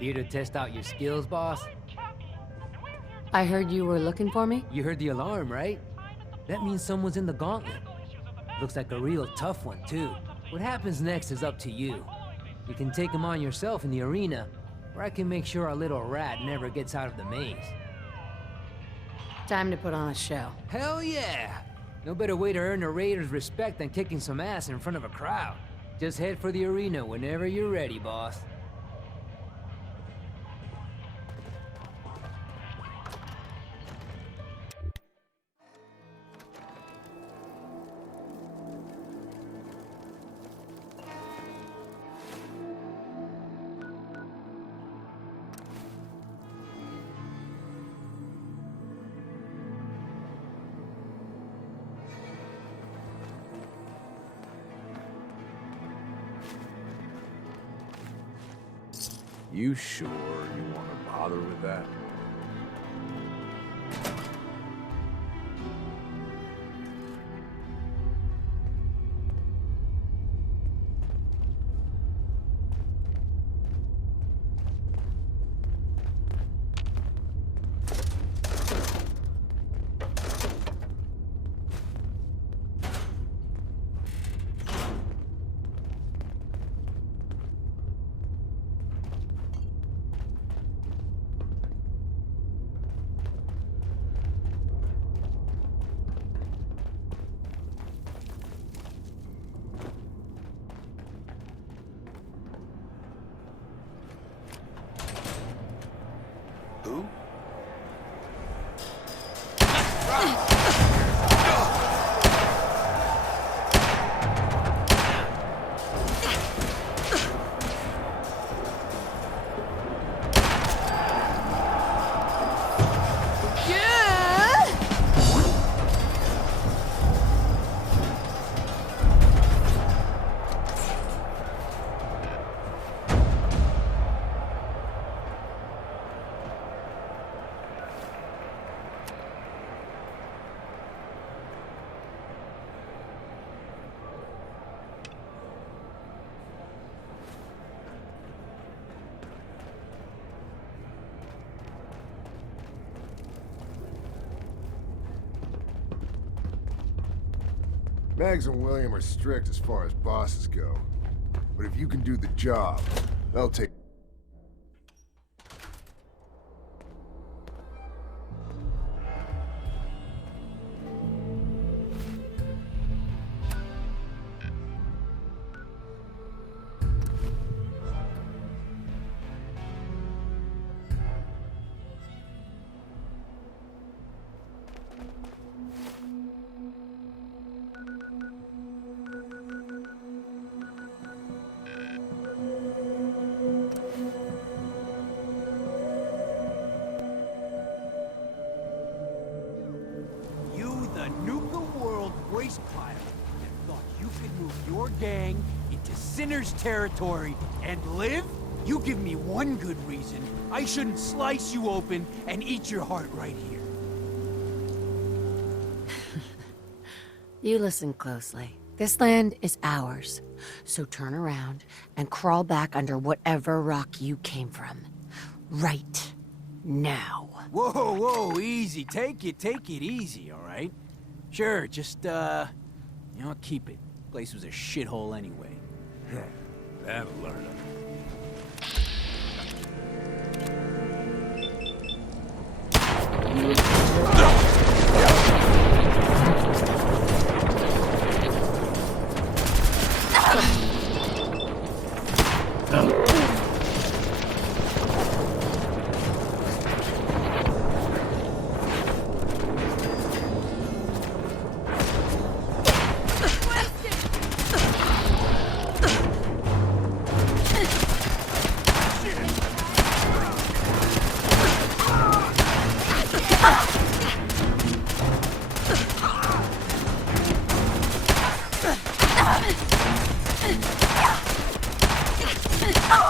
Here to test out your skills, boss? I heard you were looking for me? You heard the alarm, right? That means someone's in the gauntlet. Looks like a real tough one, too. What happens next is up to you. You can take him on yourself in the arena, or I can make sure our little rat never gets out of the maze. Time to put on a show. Hell yeah! No better way to earn a Raider's respect than kicking some ass in front of a crowd. Just head for the arena whenever you're ready, boss. You sure you want to bother with that? Who? Mags and William are strict as far as bosses go. But if you can do the job, they'll take... Nuka world waste pile and thought you could move your gang into Sinner's territory and live? You give me one good reason I shouldn't slice you open and eat your heart right here. You listen closely. This land is ours. So turn around and crawl back under whatever rock you came from. Right now. Whoa, whoa, easy. Take it easy, all right? Sure, just, keep it. Place was a shithole anyway. That'll learn him. Oh!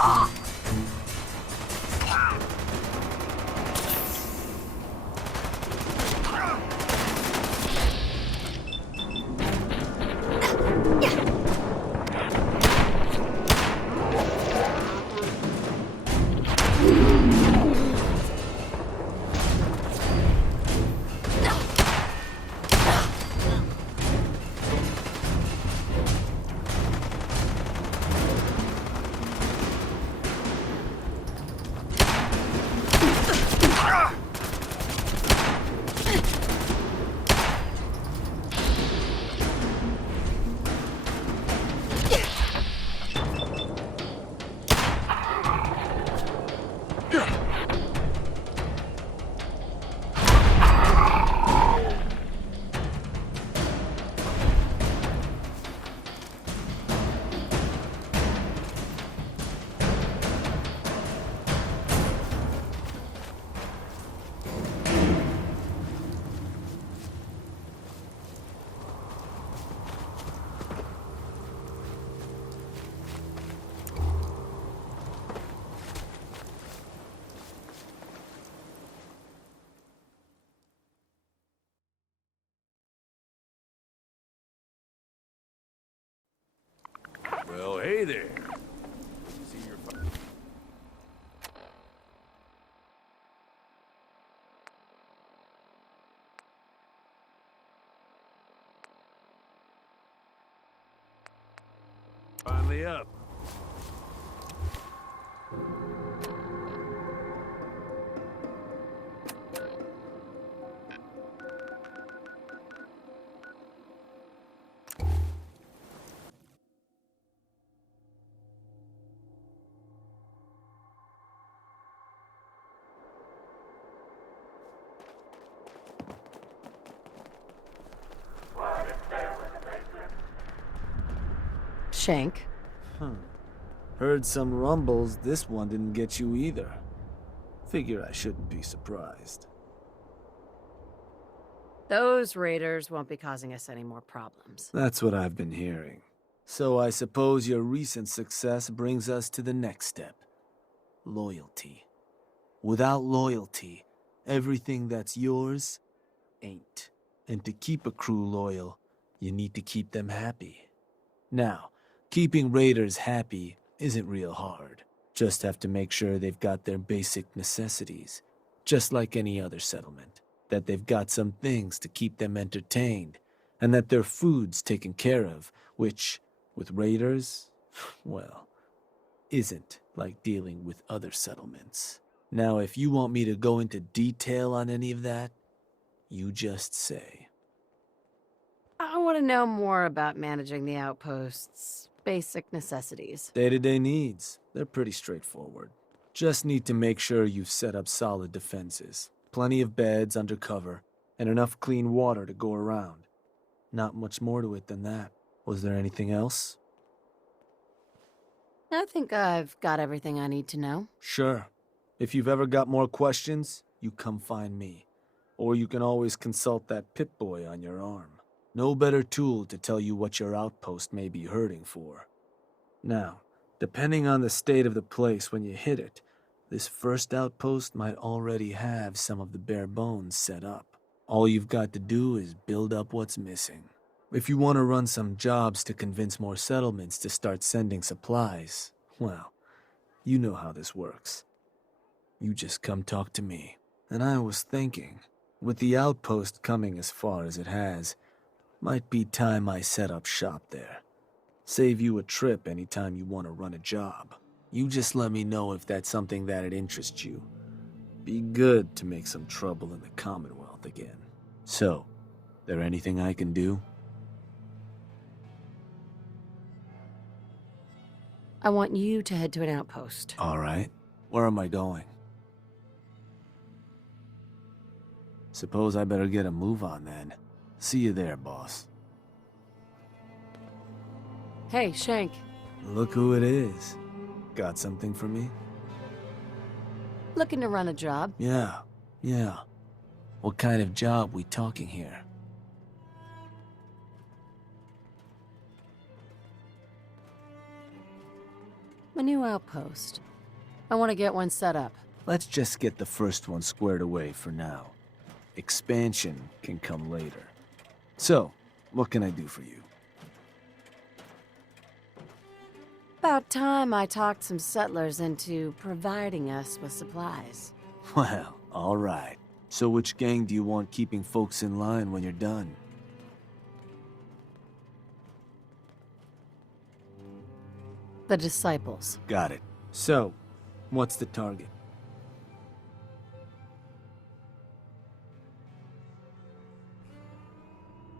Hey there. See your... Finally up. Shank. Heard some rumbles this one didn't get you either. Figure I shouldn't be surprised. Those raiders won't be causing us any more problems. That's what I've been hearing. So I suppose your recent success brings us to the next step. Loyalty. Without loyalty, everything that's yours ain't. And to keep a crew loyal, you need to keep them happy. Now, keeping raiders happy isn't real hard. Just have to make sure they've got their basic necessities, just like any other settlement. That they've got some things to keep them entertained, and that their food's taken care of, which, with raiders, well, isn't like dealing with other settlements. Now, if you want me to go into detail on any of that, you just say. I want to know more about managing the outpost's basic necessities. Day-to-day needs, they're pretty straightforward. Just need to make sure you've set up solid defenses. Plenty of beds under cover, and enough clean water to go around. Not much more to it than that. Was there anything else? I think I've got everything I need to know. Sure. If you've ever got more questions, you come find me. Or you can always consult that Pip-Boy on your arm. No better tool to tell you what your outpost may be hurting for. Now, depending on the state of the place when you hit it, this first outpost might already have some of the bare bones set up. All you've got to do is build up what's missing. If you want to run some jobs to convince more settlements to start sending supplies, well, you know how this works. You just come talk to me. And I was thinking, with the outpost coming as far as it has, might be time I set up shop there. Save you a trip anytime you want to run a job. You just let me know if that's something that'd interest you. Be good to make some trouble in the Commonwealth again. So, there anything I can do? I want you to head to an outpost. All right. Where am I going? Suppose I better get a move on then. See you there, boss. Hey, Shank. Look who it is. Got something for me? Looking to run a job? Yeah. What kind of job we talking here? A new outpost. I want to get one set up. Let's just get the first one squared away for now. Expansion can come later. So, what can I do for you? About time I talked some settlers into providing us with supplies. Well, all right. So which gang do you want keeping folks in line when you're done? The Disciples. Got it. So, what's the target?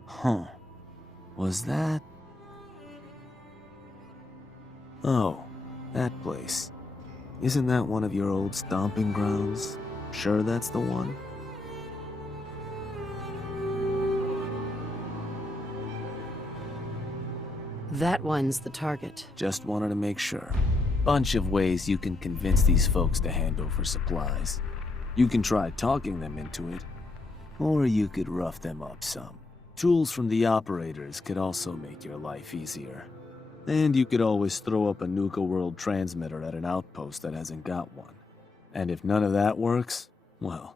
Huh. Was that... Oh, that place. Isn't that one of your old stomping grounds? Sure that's the one? That one's the target. Just wanted to make sure. Bunch of ways you can convince these folks to hand over supplies. You can try talking them into it, or you could rough them up some. Tools from the operators could also make your life easier. And you could always throw up a Nuka World transmitter at an outpost that hasn't got one. And if none of that works, well,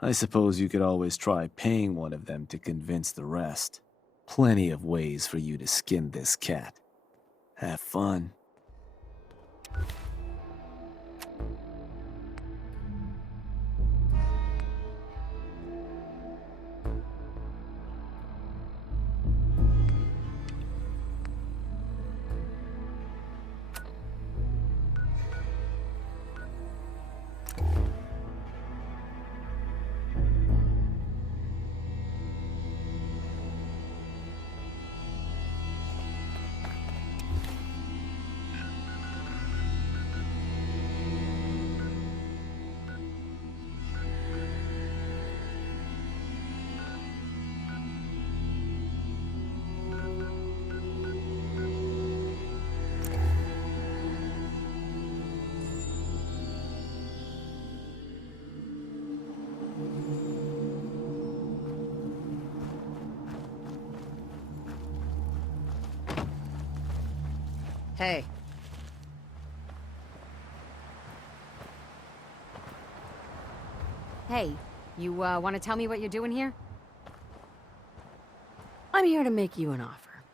I suppose you could always try paying one of them to convince the rest. Plenty of ways for you to skin this cat. Have fun. Hey. Hey, you want to tell me what you're doing here? I'm here to make you an offer.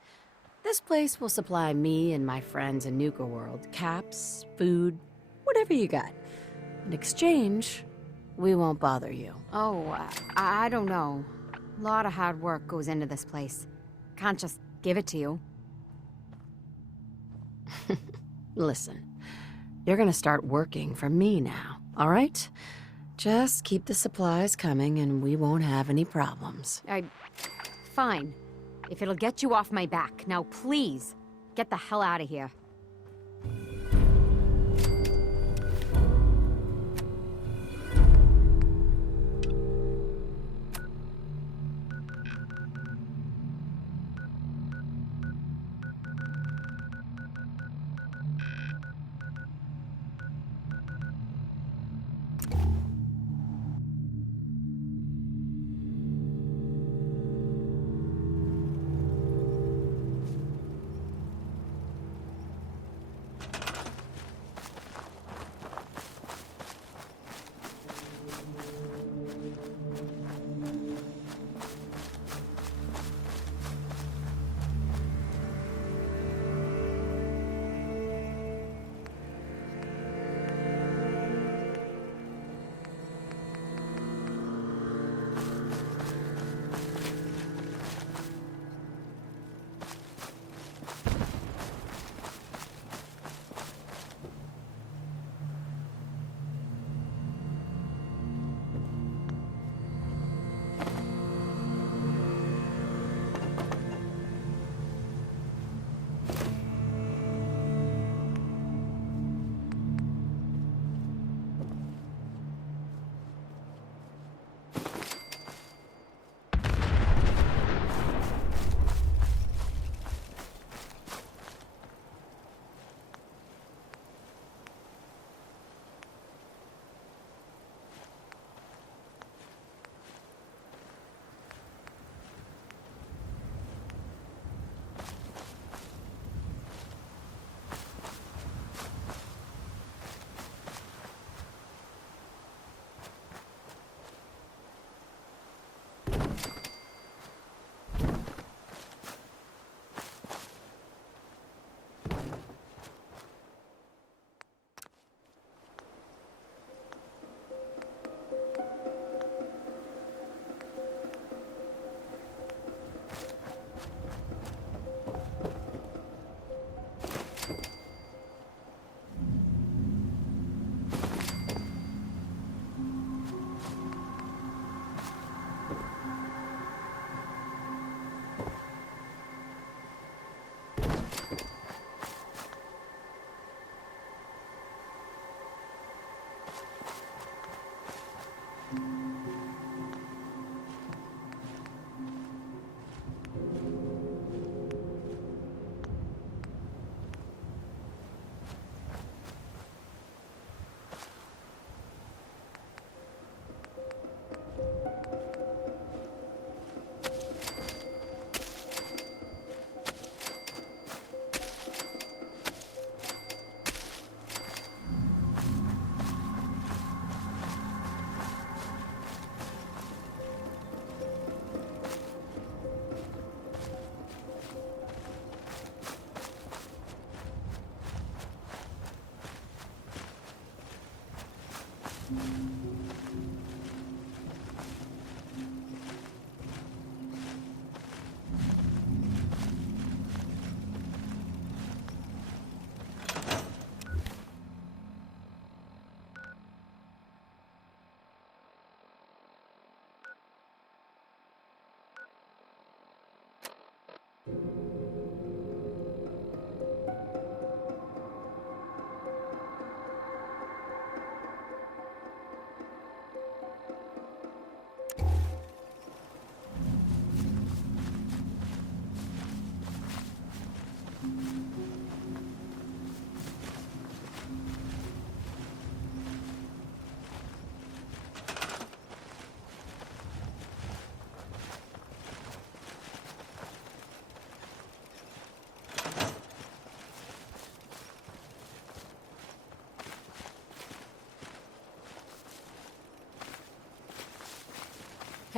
This place will supply me and my friends in Nuka World caps, food, whatever you got. In exchange, we won't bother you. Oh, I don't know. A lot of hard work goes into this place. Can't just give it to you. Listen, you're gonna start working for me now, all right? Just keep the supplies coming and we won't have any problems. Fine. If it'll get you off my back. Now, please, get the hell out of here.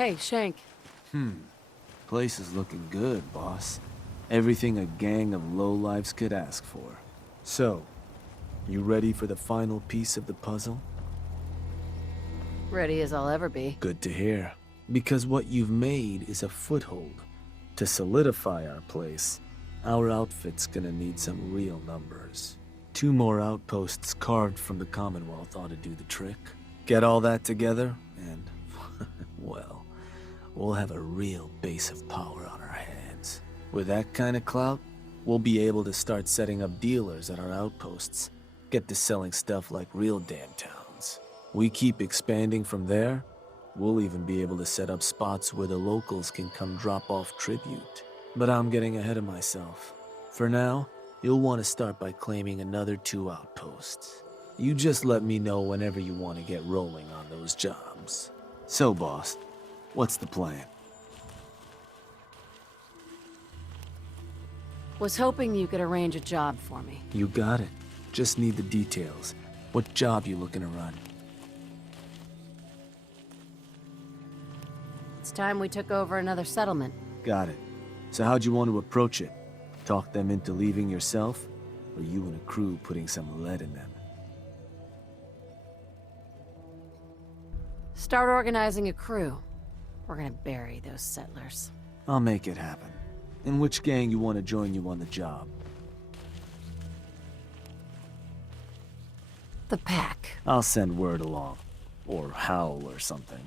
Hey, Shank. Place is looking good, boss. Everything a gang of lowlifes could ask for. So, you ready for the final piece of the puzzle? Ready as I'll ever be. Good to hear. Because what you've made is a foothold. To solidify our place, our outfit's gonna need some real numbers. 2 more outposts carved from the Commonwealth ought to do the trick. Get all that together, and, well, we'll have a real base of power on our hands. With that kind of clout, we'll be able to start setting up dealers at our outposts. Get to selling stuff like real damn towns. We keep expanding from there, we'll even be able to set up spots where the locals can come drop off tribute. But I'm getting ahead of myself. For now, you'll want to start by claiming another 2 outposts. You just let me know whenever you want to get rolling on those jobs. So, boss, what's the plan? Was hoping you could arrange a job for me. You got it. Just need the details. What job you looking to run? It's time we took over another settlement. Got it. So how'd you want to approach it? Talk them into leaving yourself? Or you and a crew putting some lead in them? Start organizing a crew. We're gonna bury those settlers. I'll make it happen. And which gang you want to join you on the job? The pack. I'll send word along. Or howl or something.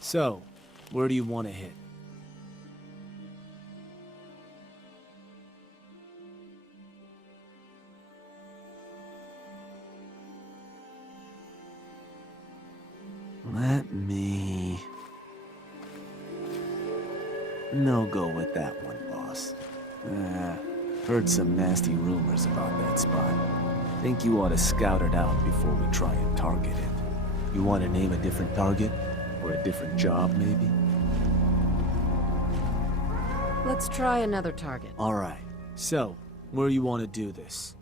So, where do you want to hit? Let me... No go with that one, boss. Heard some nasty rumors about that spot. Think you ought to scout it out before we try and target it. You want to name a different target? Or a different job, maybe? Let's try another target. Alright. So, where you want to do this?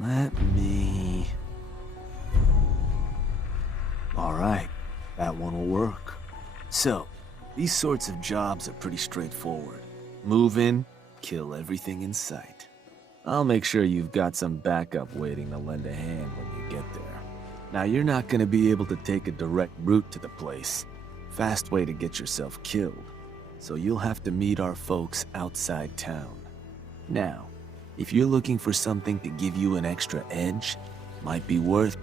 Let me... Alright. That one will work. So, these sorts of jobs are pretty straightforward. Move in, kill everything in sight. I'll make sure you've got some backup waiting to lend a hand when you get there. Now, you're not gonna be able to take a direct route to the place. Fast way to get yourself killed. So you'll have to meet our folks outside town. Now, if you're looking for something to give you an extra edge, might be worth...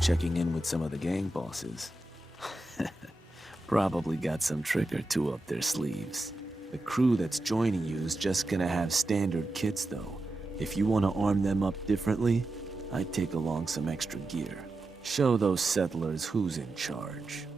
checking in with some of the gang bosses. Probably got some trick or two up their sleeves. The crew that's joining you is just gonna have standard kits though. If you want to arm them up differently, I'd take along some extra gear. Show those settlers who's in charge.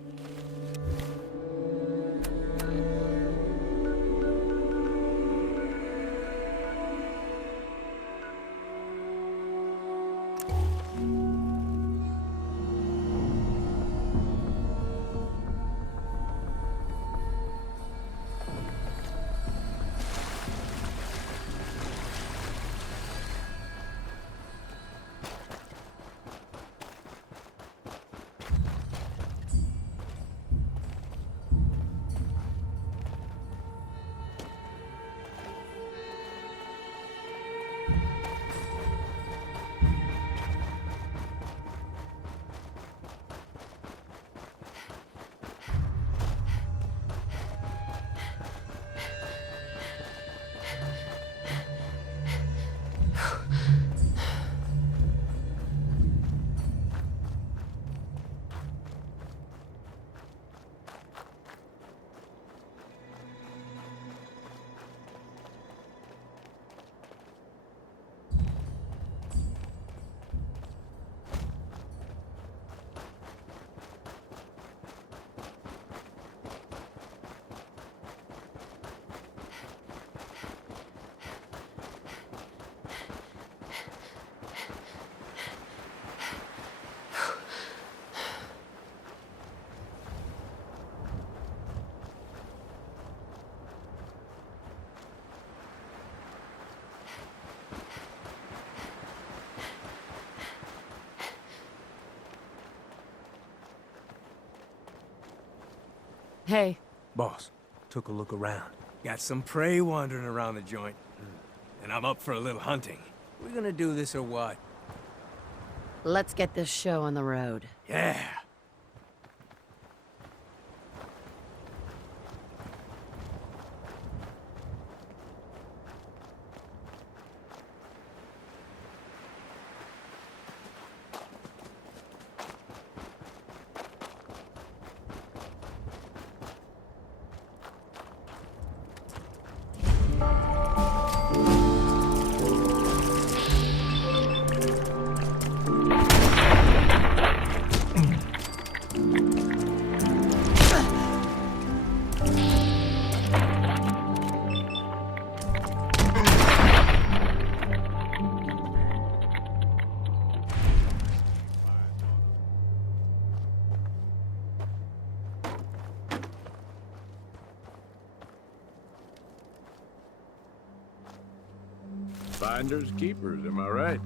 Hey, Boss, took a look around. Got some prey wandering around the joint. And I'm up for a little hunting. We gonna do this or what? let's get this show on the road. Yeah. Finders keepers, am I right?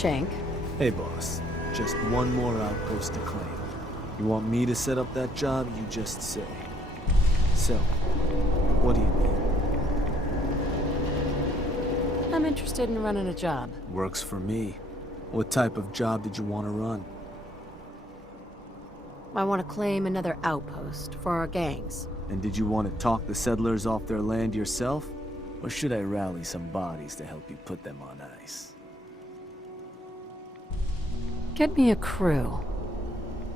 Shank. Hey, boss. Just one more outpost to claim. You want me to set up that job, you just say. So, what do you need? I'm interested in running a job. Works for me. What type of job did you want to run? I want to claim another outpost for our gangs. And did you want to talk the settlers off their land yourself? Or should I rally some bodies to help you put them on ice? Get me a crew.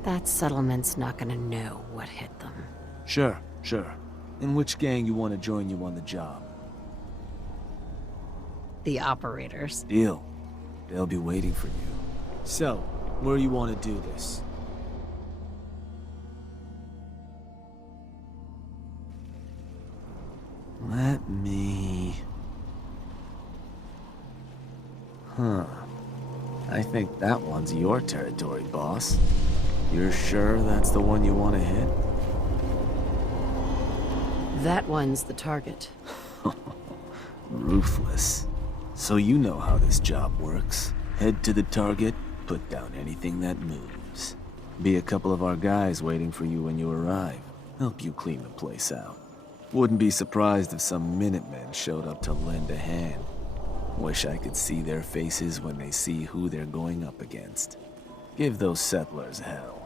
That settlement's not gonna know what hit them. Sure. And which gang you want to join you on the job? The operators. Deal. They'll be waiting for you. So, where you want to do this? Let me... I think that one's your territory, boss. You're sure that's the one you want to hit? That one's the target. Ruthless. So you know how this job works. Head to the target, put down anything that moves. Be a couple of our guys waiting for you when you arrive. Help you clean the place out. Wouldn't be surprised if some Minutemen showed up to lend a hand. Wish I could see their faces when they see who they're going up against. Give those settlers hell.